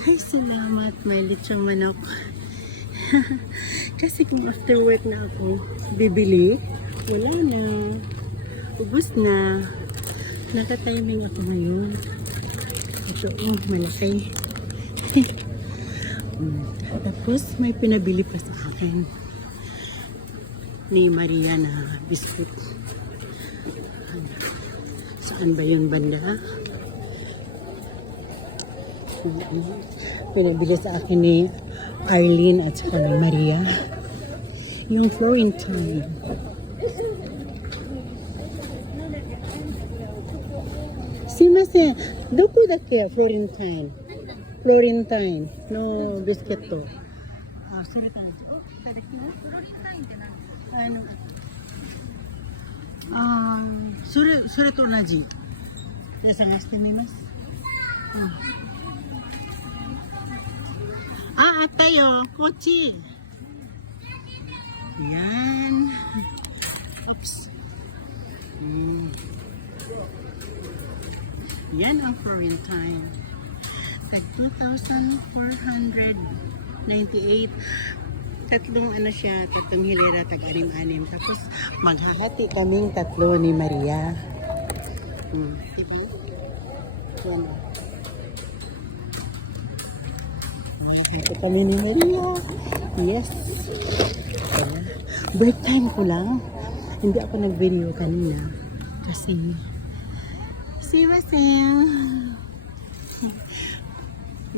Ay, salamat. May lechong manok. Kasi kung after work na ako bibili, wala na. Ubus na. Naka-timing ako ngayon. Ito, malaki. Tapos, may pinabili pa sa akin ni Maria na biscuit. Saan ba yung banda? Pinabili sa akin ni Arlene at saka ni Maria. Yung Florentine. Simasen, doko dake Florentine? Florentine no biscuit to. Ah, sorry ka. Oh, tadakimasu. Florentineって何? Soれと同じ。で、探してみます。あったよ。こっち。Yan. Oops. Yan ang Florentine. Tag 2,498. Tatlong ano siya, tatlong hilera, tag 6-6. Tapos maghahati kaming tatlo ni Maria. Diba? Yan. Ito kami ni Maria. Yes. Break time ko lang. Hindi ako nag-video kanina. Kasi simasen.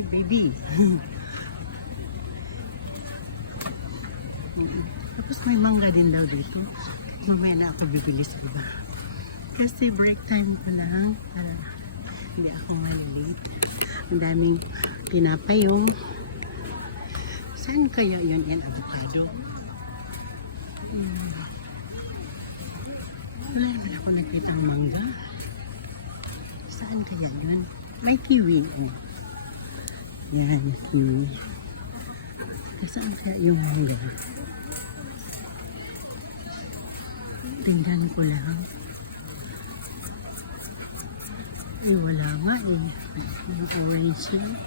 Baby. Tapos may mangga din daw dito. Mamaya na ako bibili sa iba. Kasi break time ko lang. Hindi ako malilate. Ang daming tinapay yung. Saan kaya yun yan? Avocado? Wala naman ako nakita ng mangga. Saan kaya yun? May kiwi. Yan, kiwi. Saan kaya yung mangga? Tingnan ko lang. Wala nga eh. Yung orange yan.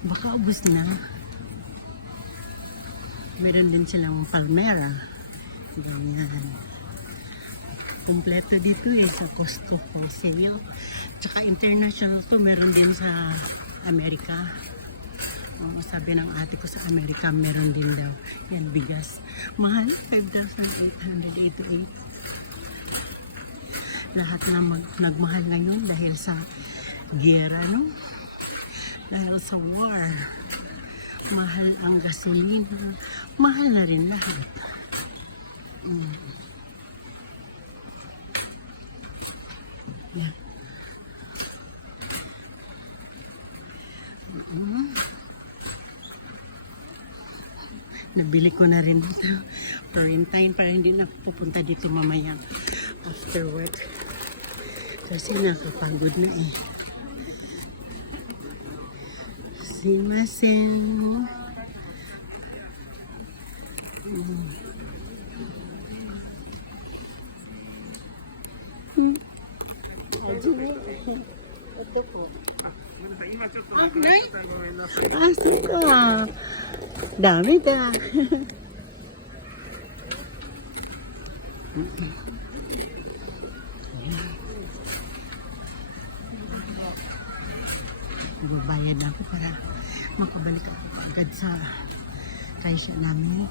Baka ubos na. Meron din silang palmera. Ganyan. Kompleto dito eh sa Costco wholesale. Tsaka international to. Meron din sa Amerika. Sabi ng ate ko sa Amerika, meron din daw. Yan, bigas. Mahal, 5,888. Lahat na nagmahal ngayon dahil sa giyera, no? Dahil sa war. Mahal ang gasolina. Mahal na rin lahat. Yan. Nabili ko na rin dito Florentine para hindi na pupunta dito mamaya after work kasi nakapagod na eh. Simasen. Ito po. Suka. Dami da. Magbabayad na ako para makabalik ako agad sa kaisya namin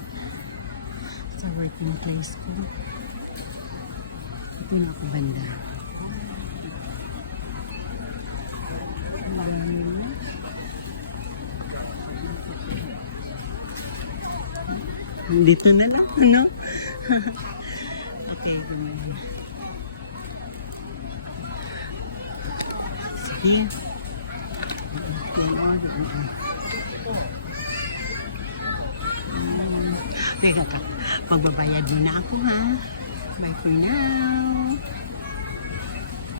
sa working place ko. Ito na ako banda. Dito na lang, ano? Okay, gumawa. Sige. Teka, magbabayad muna ako, ha? Bye for now.